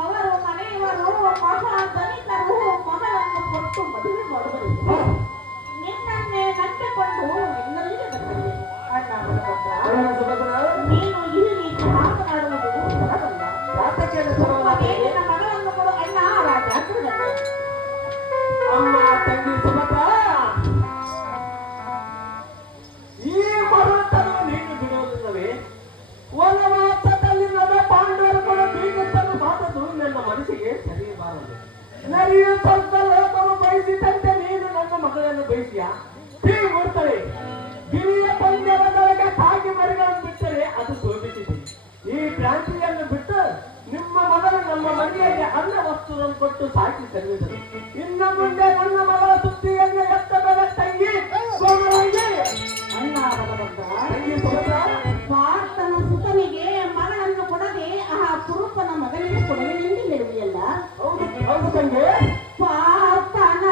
ಅವರು ಮನೆಯವರು ಮಹಾ ಧನಿಕರು ಮಗಳನ್ನು ಕೊಟ್ಟು ಮದುವೆ ಮಾಡುವರು. ನಿನ್ನನ್ನೇ ನಂಬಿಕೊಂಡು ನಿನ್ನಲ್ಲಿಗೆ ಬಂದಿದೆ. ನೀನು ಈ ರೀತಿ ಮಾತನಾಡುವುದು ಸರಳಲ್ಲ. ನಿನ್ನ ಮಗಳನ್ನು ಕೊಡು ಅಣ್ಣ ರಾಜ. ಅಮ್ಮ ತಂಗಿ ಸುಭದ್ರ, ಈ ಮರುತನ್ನು ನೀನು ಬಿಡುವುದಿಲ್ಲವೇ? ವನವಾಸದಲ್ಲಿಲ್ಲದ ಪಾಂಡವರು ಕೂಡ ಬೀಗತ್ತನ್ನು ಮಾತದು ನನ್ನ ಮನಸ್ಸಿಗೆ ಸರಿಯಬಾರದು. ನರಿಯು ಸ್ವಲ್ಪ ಲೋಕವು ಬಯಸಿದಂತೆ ನೀನು ನನ್ನ ಮಗಳನ್ನು ಬಯಸಿಯ ಹೀಗುಡ್ತವೆ. ಗಿರಿಯ ಪಂದ್ಯದೊಳಗೆ ತಾಗಿ ಮರಿಗಳನ್ನು ಬಿಟ್ಟರೆ ಅದು ಶೋಭಿಸಿದೆ. ಈ ಭ್ರಾಂತಿಯನ್ನು ಬಿಟ್ಟು ನಿಮ್ಮ ಮಗನು ನಮ್ಮ ಮನೆಯಲ್ಲಿ ಅನ್ನ ವಸ್ತುವನ್ನು ಕೊಟ್ಟು ಸಾಕಿ ಸರಿದರು. ಇನ್ನು ಮುಂದೆ ನನ್ನ ಮಗಳ ಸುದ್ದಿಯನ್ನು ಎತ್ತಬೇಡ ತಂಗಿ ಸೋಮರಂಗಿ. ಅಣ್ಣ ಬಲಭದ್ರ, ತಂಗಿ ಸುಭದ್ರ, ಪಾರ್ಥನ ಸುತನಿಗೆ ಮಗಳನ್ನು ಕೊಡದೆ ಆ ಕುರುಪನ ಮಗನಿಗೆ ಕೊಡುವೆನೆಂದು ಹೇಳುವಿಯಲ್ಲ. ಹೌದು ಹೌದು ತಂಗಿ. ಪಾರ್ಥನ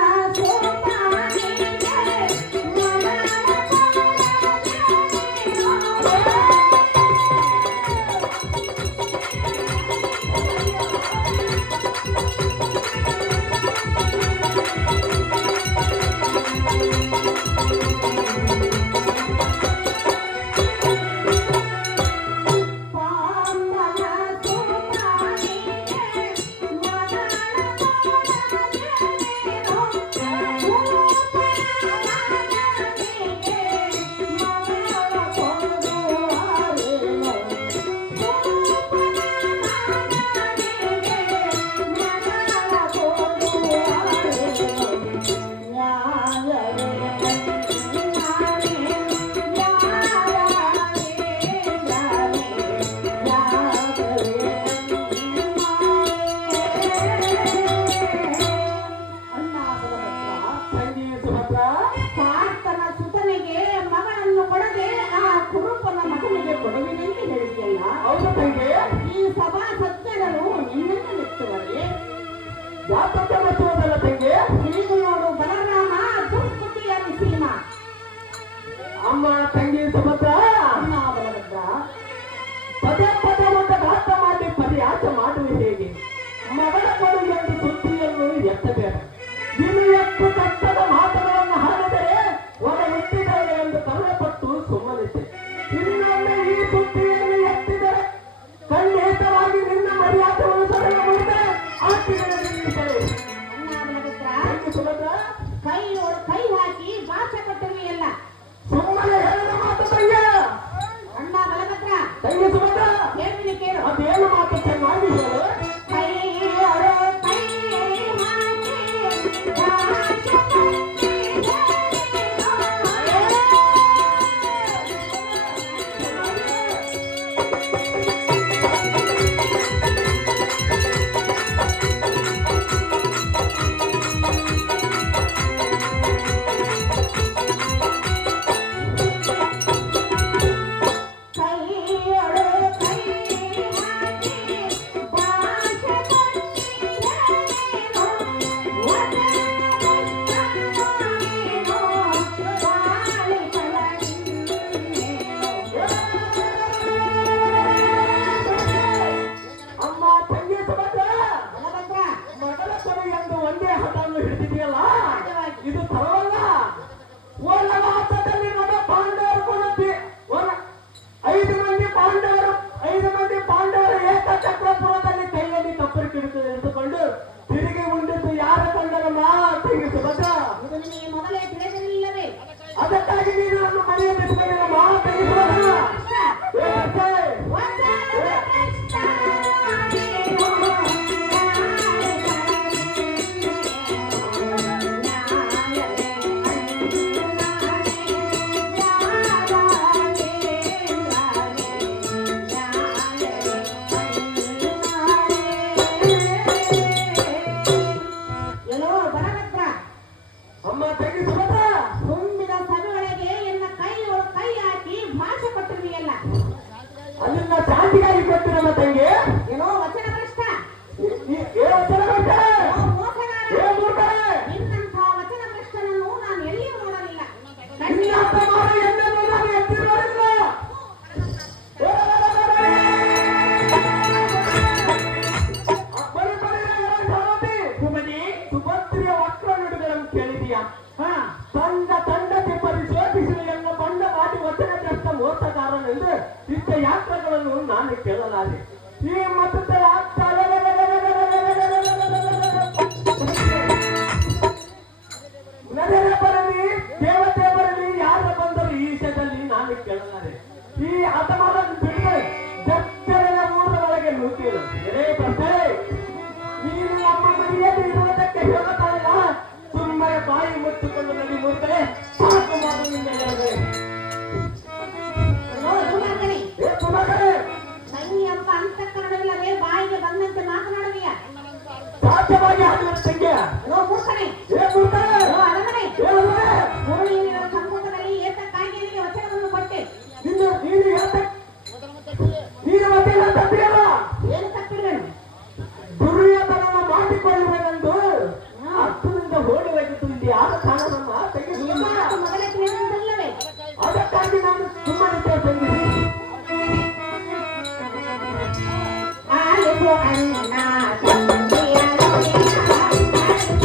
ಈ ಸಭಾ ಸಜ್ಜನರು ನಿನ್ನನ್ನು ಮೆಚ್ಚುವರೆ. ಯಾತಕ್ಕೆ ಮೆಚ್ಚುವುದಲ್ಲ ತಂಗಿ? ಈಗ ನೋಡು ಬಲರಾಮ ದುರ್ಬುದ್ಧಿಯ ನಿಸೀಮ. ಅಮ್ಮ ತಂಗಿ ಸುಭದ್ರ, ಅಣ್ಣ ಬಲಭದ್ರ, ಪದೇ ಪದೇ ಒಂದು ಘಾತ ಮಾಡಿ ಪರ್ಯಾಸ ಮಾಡುವ ಹೇಗೆ? ಮಗಳ ಕೊಡು ಎಂದು ಸುದ್ದಿಯನ್ನು ಎತ್ತಬೇಡ. ಇನ್ನು ಎಷ್ಟು ಕಷ್ಟದ ಮಾತುಗಳನ್ನು ಹಾಡಿದರೆ ಒಳ ಹುಟ್ಟಿದ್ದಾರೆ ಎಂದು ಕರುಣೆಪಟ್ಟು ಸುಮ್ಮನಿದ್ದೆ. ಇನ್ನೊಮ್ಮೆ ಈ ಸುದ್ದಿಯನ್ನು ಎತ್ತಿದರೆ ಖಂಡಿತವಾಗಿ ನಿನ್ನ ಮರ್ಯಾದೆಯನ್ನು ಸರಳ ಮಾಡಿದರೆ ಆರ್ಥಿಕ ಯಾವುದು ನಿನ್ನ ಎಡಗೈ? ದುರ್ಮಾರ್ಗನೇ, ಏ ಕುಮಾರೇ, ತಂಗಿ ಎಂಬ ಅಂತಃಕರಣವಿಲ್ಲದೆ ಬಾಯಿಗೆ ಬಂದಂತೆ ಮಾತನಾಡುವಿಯ. ಸಾಧ್ಯವಾಗಿ ಆಗುವ ಸಂಖ್ಯೆ ಮೂರ್ಖನೇ, ಏ ಮೂರ್ಖನೇ, ಅರಮನೆ, ಏ ಅರಮನೆ, ಗುರುಹಿರಿಯರ ಸಮ್ಮುಖದಲ್ಲಿ ಏತಕ್ಕಾಗಿ ನಿನಗೆ ವಚನವನ್ನು ಕೊಟ್ಟೆ. ನೀನು ಮತ್ತೆ ನನ್ನ ತಪ್ಪಿಯಲ್ಲ. ಏನು ತಪ್ಪಿರುವೆನು? ದುರ್ಯೋಧನನ ಮಾಡಿಕೊಳ್ಳುವನೆಂದು ಅರ್ಥದಿಂದ ಓಡಿ ಹೋಗಿದ್ದು ಇಲ್ಲಿ ಯಾರ ಕಾರಣವನ್ನ ತೆಗೆದು ಮಾತು ಮೊದಲ ತಿಳಿದಿಲ್ಲವೇ? ಅದಕ್ಕಾಗಿ ನಾನು ಸುಮ್ಮನಿದ್ದೆ ತಂಗಿಸಿ. ಆಲಿಸು ಅಣ್ಣ ತಂದೆಯ ನುಡಿಯ, ಆಲಿಸು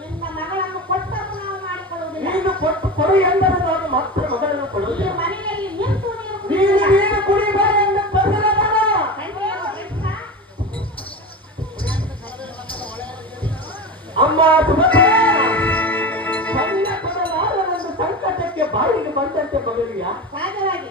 ನಿನ್ನ ಮಗಳನ್ನು ಕೊಟ್ಟರು ನಾವು ಮಾಡಿಕೊಳ್ಳುವುದಿಲ್ಲ. ನೀನು ಕೊಟ್ಟು ಕೊಡು ಎಂದರೆ ನಾನು ಮಾತ್ರ ಮಗಳನ್ನು ಕೊಡುವುದಿಲ್ಲ. ಮನೆಯಲ್ಲಿ ನಿಂತು ನೀರು ನೀನು ಕುಡಿಬೇಡ ಎಂದು ಬರಲಿಲ್ಲ ನಾನು. ಅಮ್ಮ ಸುಭದ್ರ, ಸಣ್ಣ ಕೊಡಲಾರನೆಂದು ಸಂಕಟಕ್ಕೆ ಬಾಯಿಗೆ ಬಂದಂತೆ ಬರಲಿಯಾ? ಸಹಜವಾಗಿ